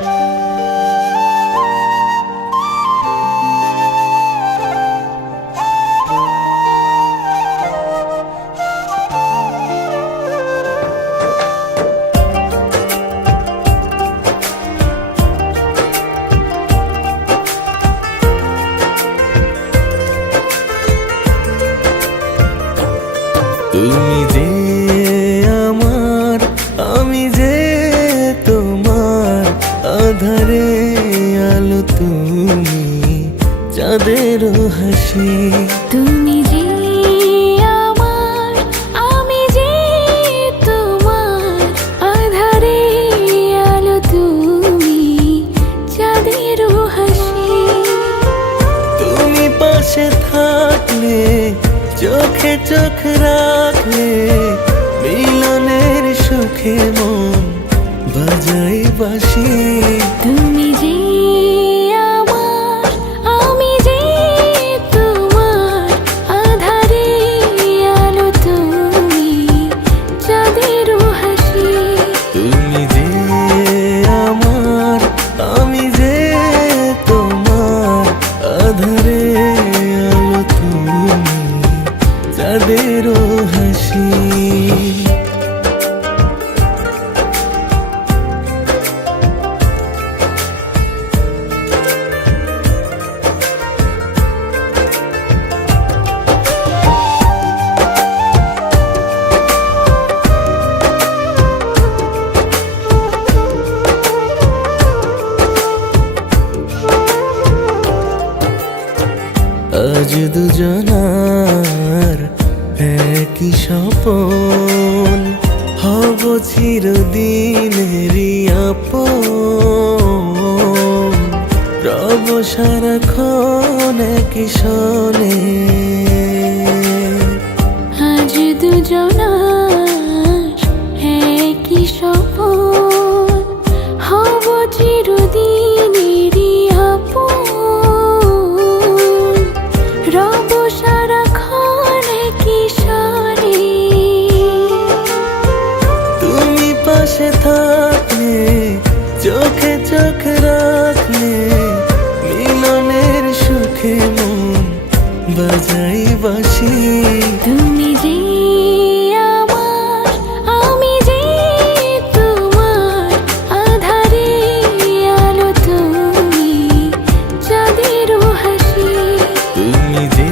তুমি যে আমার, আমি যে তোমার, আধারে আলো তুমি, চাঁদের হাসি। তুমি যে আমার, আমি যে তোমার, আধারে আলো তুমি, চাঁদের হাসি। তুমি পাশে থাকলে, চোখে চোখ রাখলে, মিলনের সুখে মন বাজাই বাঁশি। তুমি যে আমার, আমি যে তোমার, আধারে আলো তুমি, চাঁদের হাসি। তুমি যে আমার, আমি যে তোমার, আধারে আলো তুমি, চাঁদের হাসি। আজ দুজনার একই স্বপন, হব চিরদিনেরই আপন, রব সারাক্ষণ একই সনে। আজ দুজনার একই স্বপন, হব চিরদিনেরই আপন, রব সারাক্ষণ একই সনে। তুমি পাশে থাকলে, চোখে চোখ রাখলে, মিলনের সুখে মন বাজাই বাঁশি। তুমি যে আমার, আমি যে তোমার, আধারে আলো তুমি, চাঁদের হাসি। তুমি যে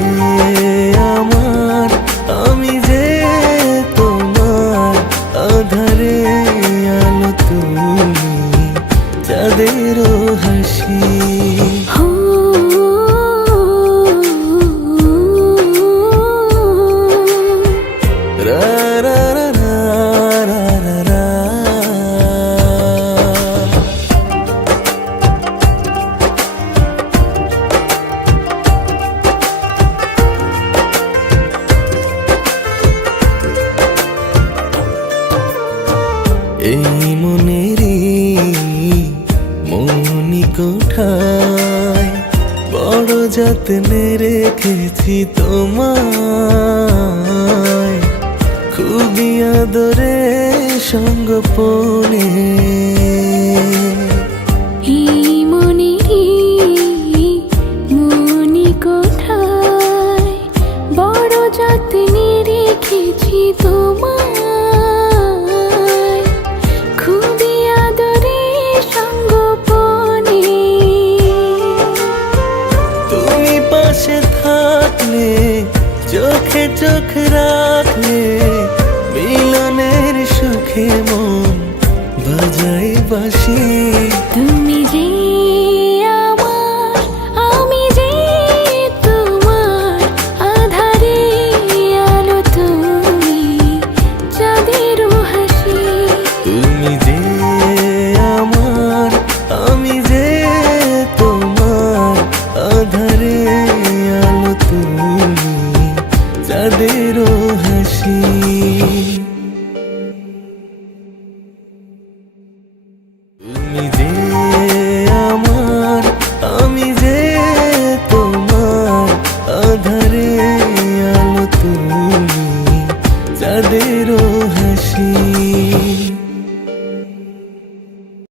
আমার, আমি যে তোমার, আধারে আলো তুমি, চাঁদের হাসি। রা রা রা রা রা রা রা। এই মনেরই মনি কোঠায় বড় যত্নে রেখেছি তোমায়, খুবই আদরে সঙ্গোপনে। এই মনেরই মনি কোঠায় বড় যত্নে রেখেছি তোমায়, খুবই আদরে সঙ্গোপনে। তুমি পাশে থাকলে, চোখে চোখ রাখলে, মিলনের সুখে মন বাজাই বাঁশি। তুমি যে আমার, আমি যে তোমার, আধারে আলো তুমি, চাঁদের হাসি। তুমি যে আমার, আমি যে তোমার, আধারে আলো তুমি, চাঁদের হাসি। তুমি